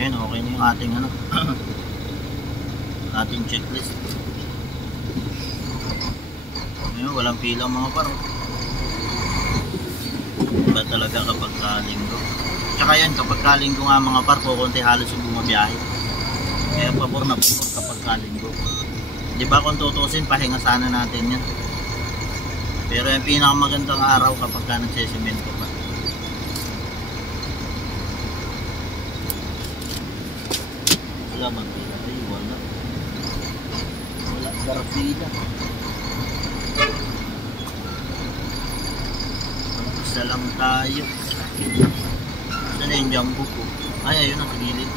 Ayan, okay na yung ating ano ating checklist. Ngayon, walang pila mga par. Iba talaga kapag kalinggo. Tsaka yan, kapag kalinggo nga mga par, kukunti halos yung bumabiyahe. Kaya pabor na pabor kapag kalinggo. Diba kung tutusin, pahinga sana natin yan. Pero yung pinakamagandang araw kapag ka nagsesemento pa. Wala bang pila? Ay, wala. Wala garapila. Isa lang tayo. Saan yung jumbo ko? Ay, ayun ang gilid.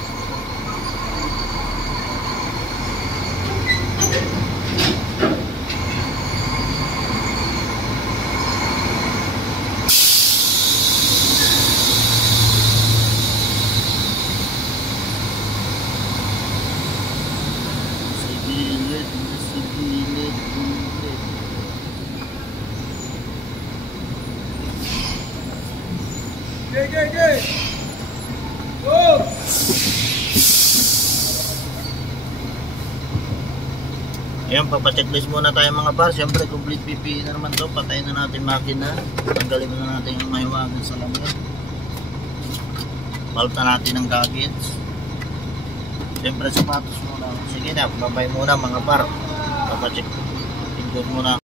Go! Ayan, papachecklist muna tayo mga par. Siyempre, complete PPE na naman to. Patayin na natin makina. Tanggalin na natin yung mahiwagan sa lamig. Palta natin ang goggles. Siyempre, sapatos muna. Sige na, babay muna mga par. Papacheck. Tingkod muna.